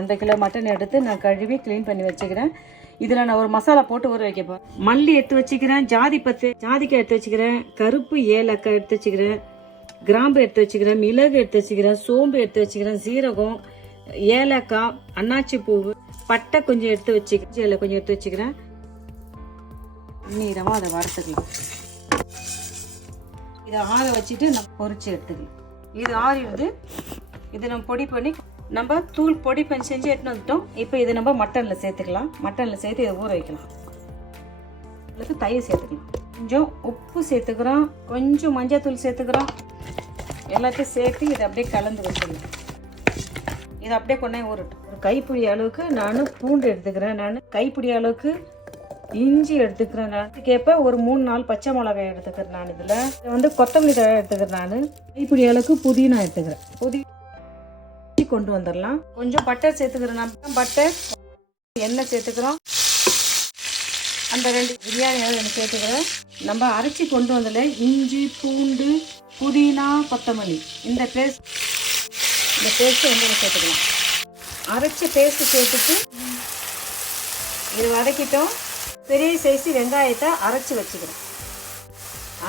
1.5 kilo mutton எடுத்து நான் கழுவி க்ளீன் பண்ணி வச்சுக்கிறேன். இதில் நான் ஒரு மசாலா போட்டு ஊற வைக்கப்போம். மல்லி எடுத்து வச்சுக்கிறேன், ஜாதிக்காய் எடுத்து வச்சுக்கிறேன், கருப்பு ஏலக்காய் எடுத்து வச்சுக்கிறேன், கிராம்பு எடுத்து வச்சுக்கிறேன், மிளகு எடுத்து வச்சுக்கிறேன், சோம்பு எடுத்து வச்சுக்கிறேன், சீரகம், ஏலக்காய், அன்னாச்சி பூவு, பட்டை கொஞ்சம் எடுத்து வச்சுக்கிறேன், கொஞ்சம் எடுத்து வச்சுக்கிறேன். நீரமாக அதை வறுத்துக்கலாம். இதை ஆற வச்சுட்டு நம்ம பொரிச்சு எடுத்துக்கலாம். இது ஆறிடுது. இதை நம்ம பொடி பண்ணி நம்ம தூள் பொடி பண்ணி செஞ்சு எடுத்துன்னு வந்துட்டோம். இப்போ இதை நம்ம மட்டனில் சேர்த்துக்கலாம். மட்டனில் சேர்த்து இதை ஊற வைக்கலாம். இதுக்கு தயிர் சேர்த்துக்கலாம், கொஞ்சம் உப்பு சேர்த்துக்கிறோம், கொஞ்சம் மஞ்சள் தூள் சேர்த்துக்கிறோம். எல்லாத்தையும் சேர்த்து இதை அப்படியே கலந்து வச்சுக்கலாம். இதை அப்படியே கொண்டே ஊறட்டும். ஒரு கைப்பிடி அளவுக்கு நான் பூண்டு எடுத்துக்கிறேன். நான் கைப்பிடி அளவுக்கு இஞ்சி எடுத்துக்கிறேன். நான் இதுக்கேற்ப ஒரு 3-4 பச்சை மிளகாய் எடுத்துக்கிறேன். நான் இதில் கொத்தமல்லி தழை எடுத்துக்கிறேன். நான் கைப்பிடி அளவுக்கு புதினா எடுத்துக்கிறேன். கொண்டு வந்துடலாம். கொஞ்சம் பட்டர் சேர்த்துக்கிறேன். நான் பட்டர் எண்ணெய் சேர்த்துக்கிறோம். அந்த 2 பிரியாணி சேர்த்துக்கிறேன். நம்ம அரைச்சி கொண்டு வந்ததில் இஞ்சி, பூண்டு, புதினா, கொத்தமல்லி இந்த பேஸ்ட்டு சேர்த்துக்கலாம். அரைச்சி பேஸ்ட்டு சேர்த்துட்டு இது வதக்கிட்டோம். பெரிய சைஸு வெங்காயத்தை அரைச்சி வச்சுக்கிறோம்.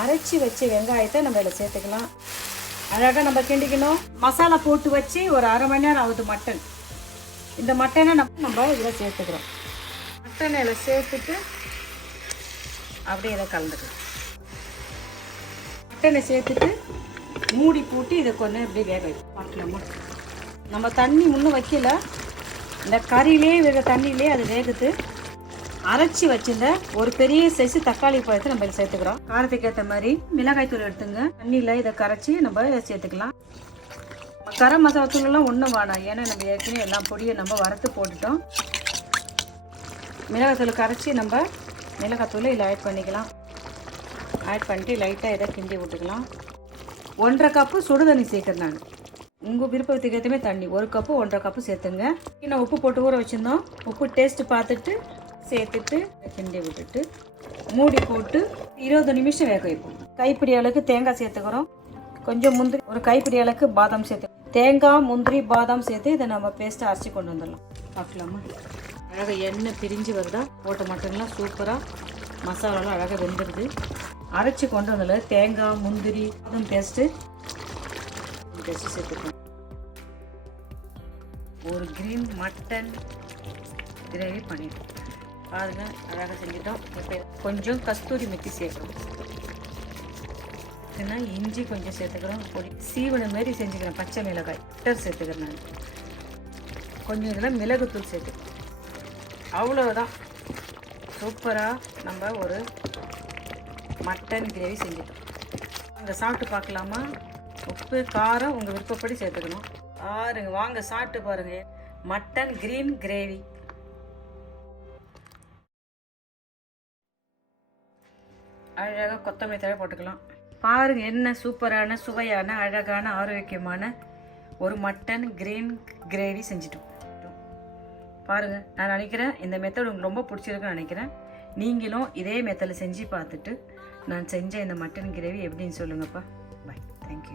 அரைச்சி வச்சு வெங்காயத்தை நம்ம இதில் சேர்த்துக்கலாம். அழகாக நம்ம கிண்டிக்கணும். மசாலா போட்டு வச்சு ஒரு 1/2 மணி நேரம் ஆகுது மட்டன். இந்த மட்டனை நம்ம இதில் சேர்த்துக்கிறோம். மட்டனை இதில் சேர்த்துட்டு அப்படியே இதை கலந்துக்கலாம். மட்டனை சேர்த்துட்டு மூடி போட்டு இதை கொஞ்சம் இப்படி வேக வைப்போம். பார்க்கலாமா? நம்ம தண்ணி முன்னும் வைக்கல, இந்த கறியிலே வேக தண்ணியிலே அது வேகுது. அரைச்சி வச்சிருந்த ஒரு பெரிய சைஸு தக்காளி பழத்தை நம்ம இதில் சேர்த்துக்கிறோம். காரத்துக்கு ஏற்ற மாதிரி மிளகாய் தூள் எடுத்துங்க. தண்ணியில் இதை கரைச்சி நம்ம சேர்த்துக்கலாம். கரம் மசாலா தூள்லாம் ஒன்றும் வேணாம், ஏன்னா நம்ம ஏற்கனவே எல்லாம் பொடியை நம்ம வறுத்து போட்டுட்டோம். மிளகாய் தூள் கரைச்சி நம்ம மிளகாய் தூளை இதில் ஆட் பண்ணிக்கலாம். ஆட் பண்ணிட்டு லைட்டாக இதை கிண்டி விட்டுக்கலாம். 1.5 கப்பு சுடு தண்ணி சேர்க்குறேன் நான். உங்கள் விருப்பத்துக்கு ஏற்றமே தண்ணி 1 கப்பு 1.5 கப்பு சேர்த்துங்க. இன்னும் உப்பு போட்டு ஊற வச்சுருந்தோம். உப்பு டேஸ்ட்டு பார்த்துட்டு சேர்த்துட்டு கிண்டி விட்டுட்டு மூடி போட்டு 20 நிமிஷம் வேக வைப்போம். கைப்பிடி அளவுக்கு தேங்காய் சேர்த்துக்கிறோம். கொஞ்சம் முந்திரி, ஒரு கைப்பிடி அளவுக்கு பாதாம் சேர்த்து, தேங்காய், முந்திரி, பாதாம் சேர்த்து இதை நம்ம பேஸ்ட்டை அரைச்சி கொண்டு வந்துடலாம். பார்க்கலாமா? அழகாக எண்ணெய் பிரிஞ்சு வருதா? போட்ட மட்டன்லாம் சூப்பராக மசாலாலாம் அழகாக வெந்துடுது. அரைச்சி கொண்டு வந்ததில் தேங்காய், முந்திரி, பாதாம் பேஸ்ட்டு சேர்த்துக்கணும். ஒரு கிரீன் மட்டன் கிரேவி பண்ணிடுவோம். பாருங்க, அழகாக செஞ்சுட்டோம். இப்போ கொஞ்சம் கஸ்தூரி மெத்தி சேர்க்கணும். ஏன்னா இஞ்சி கொஞ்சம் சேர்த்துக்கிறோம். பொடி சீவனை மாரி செஞ்சுக்கிறேன். பச்சை மிளகாய் பட்டர் சேர்த்துக்கிறேன். நான் கொஞ்சம் இதில் மிளகுத்தூள் சேர்த்துக்கிறேன். அவ்வளோதான். சூப்பராக நம்ம ஒரு மட்டன் கிரேவி செஞ்சுட்டோம். அங்கே சாப்பிட்டு பார்க்கலாமா? உப்பு காரம் உங்கள் விருப்பப்படி சேர்த்துக்கணும். பாருங்க, வாங்க சாப்பிட்டு பாருங்கள். Mutton green gravy. அழகாக கொத்தமல்லி தழை போட்டுக்கலாம். பாருங்கள், என்ன சூப்பரான சுவையான அழகான ஆரோக்கியமான ஒரு மட்டன் கிரீன் கிரேவி செஞ்சுட்டோம். பாருங்கள், நான் நினைக்கிறேன் இந்த மெத்தட் உங்களுக்கு ரொம்ப பிடிச்சிருக்குன்னு நினைக்கிறேன். நீங்களும் இதே மெத்தடில் செஞ்சு பார்த்துட்டு நான் செஞ்ச இந்த மட்டன் கிரேவி எப்படின்னு சொல்லுங்கப்பா. பை. தேங்க்யூ.